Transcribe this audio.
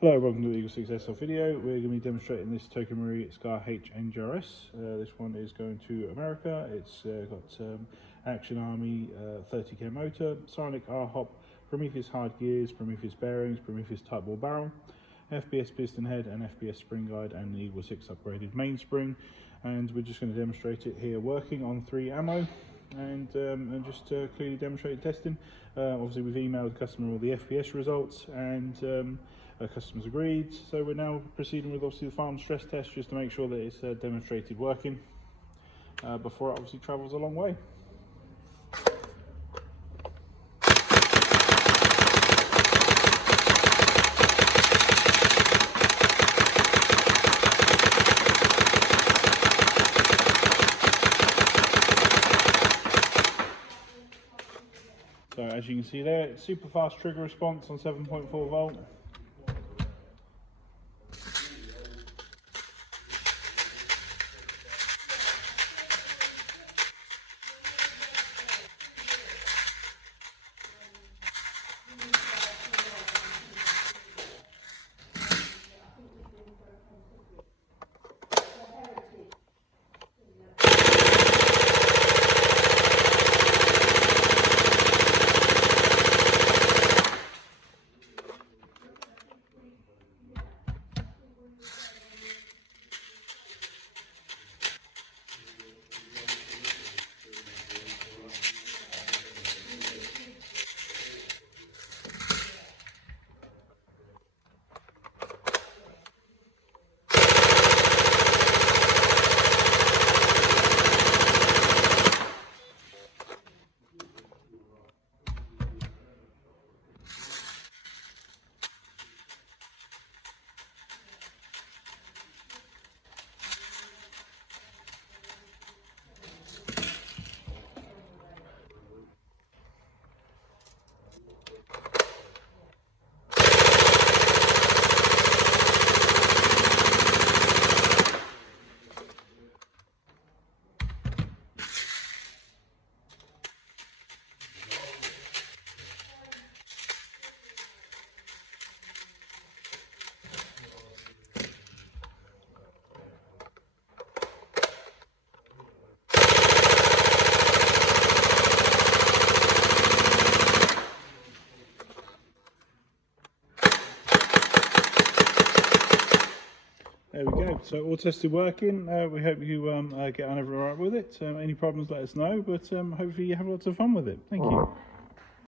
Hello, welcome to the EagleSix Airsoft video. We're going to be demonstrating this Tokamori Scar H Ngrs. This one is going to America. It's got Action Army 30k motor, Psionic R Hop, Prometheus hard gears, Prometheus bearings, Prometheus Tightbore barrel, FPS piston head and FPS spring guide, and the EagleSix upgraded mainspring. And we're just going to demonstrate it here working on 3 ammo and just clearly demonstrate testing. Obviously we've emailed the customer all the FPS results, and customers agreed, so we're now proceeding with obviously the farm stress test just to make sure that it's demonstrated working before it obviously travels a long way. So as you can see there, it's super fast trigger response on 7.4 volt. There we go, so all tested working. We hope you get on everything right with it. Any problems, let us know, but hopefully you have lots of fun with it. Thank you.